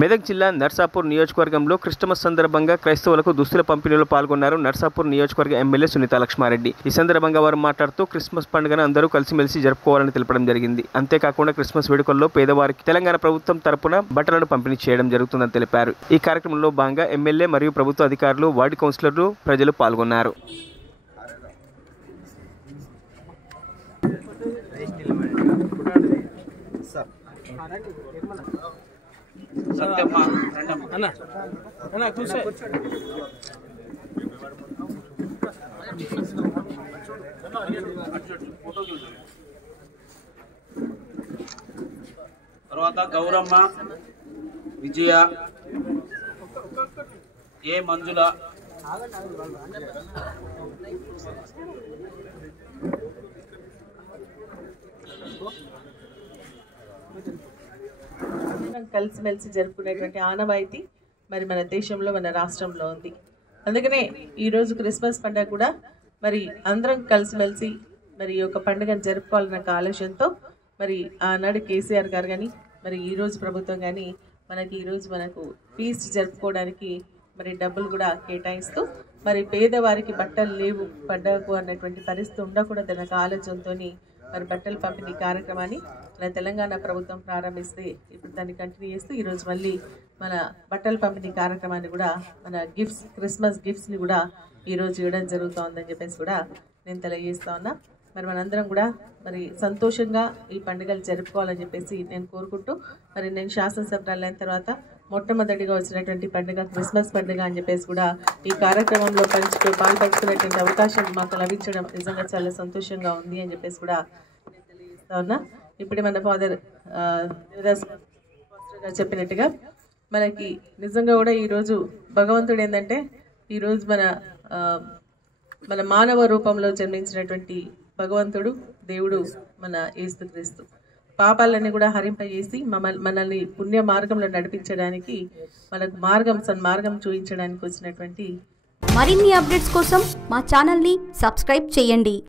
మెదక్ జిల్లా నర్సాపూర్ నియోజకవర్గంలో క్రిస్టమస్ సందర్భంగా క్రైస్తవులకు దుస్తుల పంపిణీలో పాల్గొన్నారు నర్సాపూర్ నియోజకవర్గ ఎమ్మెల్యే సునీతా లక్ష్మారెడ్డి। ఈ సందర్భంగా వారు మాట్లాడుతూ క్రిస్మస్ పండుగను అందరూ కలిసిమెలిసి జరుపుకోవాలని తెలపడం జరిగింది। అంతేకాకుండా క్రిస్మస్ వేడుకల్లో పేదవారికి తెలంగాణ ప్రభుత్వం తరపున బట్టలను పంపిణీ చేయడం జరుగుతుందని తెలిపారు। ఈ కార్యక్రమంలో భాగంగా ఎమ్మెల్యే మరియు ప్రభుత్వ అధికారులు, వార్డు కౌన్సిలర్లు, ప్రజలు పాల్గొన్నారు। తర్వాత గౌరమ్మ, విజయ, ఏ మంజుల, కలిసిమెలిసి జరుపుకునేటువంటి ఆనవాయితీ మరి మన దేశంలో, మన రాష్ట్రంలో ఉంది। అందుకనే ఈరోజు క్రిస్మస్ పండుగ కూడా మరి అందరం కలిసిమెలిసి మరి ఈ యొక్క పండుగను జరుపుకోవాలన్న ఆలోచనతో మరి ఆనాడు కేసీఆర్ గారు కానీ మరి ఈరోజు ప్రభుత్వం కానీ మనకు ఫీస్ట్ జరుపుకోవడానికి మరి డబ్బులు కూడా కేటాయిస్తూ మరి పేదవారికి బట్టలు లేవు పండుగకు అన్నటువంటి పరిస్థితి ఉండకూడదు అన్న ఆలోచనతో మరి బట్టల పంపిణీ కార్యక్రమాన్ని మన తెలంగాణ ప్రభుత్వం ప్రారంభిస్తే ఇప్పుడు దాన్ని కంటిన్యూ చేస్తూ ఈరోజు మళ్ళీ మన బట్టల పంపిణీ కార్యక్రమాన్ని కూడా మన క్రిస్మస్ గిఫ్ట్స్ని కూడా ఈరోజు ఇవ్వడం జరుగుతుందని చెప్పేసి కూడా నేను తెలియజేస్తా ఉన్నా। మరి మనందరం కూడా మరి సంతోషంగా ఈ పండుగలు జరుపుకోవాలని చెప్పేసి నేను కోరుకుంటూ మరి నేను శాసనసభ్యురాలు అయిన తర్వాత మొట్టమొదటిగా వచ్చినటువంటి పండుగ క్రిస్మస్ పండుగ అని చెప్పేసి కూడా ఈ కార్యక్రమంలో పాల్పంచుకునేటువంటి అవకాశం మాకు లభించడం నిజంగా చాలా సంతోషంగా ఉంది అని చెప్పేసి కూడా నేను తెలియజేస్తా ఉన్నా। ఇప్పుడే మన ఫాదర్ దేవదాస్ గారు చెప్పినట్టుగా మనకి నిజంగా కూడా ఈరోజు భగవంతుడు ఏంటంటే ఈరోజు మన మానవ రూపంలో జన్మించినటువంటి భగవంతుడు దేవుడు మన యేసుక్రీస్తు పాపాలన్నీ కూడా హరింపజేసి మనల్ని పుణ్య మార్గంలో నడిపించడానికి మనకు సన్మార్గం చూపించడానికి వచ్చినటువంటి మరిన్ని అప్డేట్స్ కోసం మా ఛానల్ని సబ్స్క్రైబ్ చేయండి।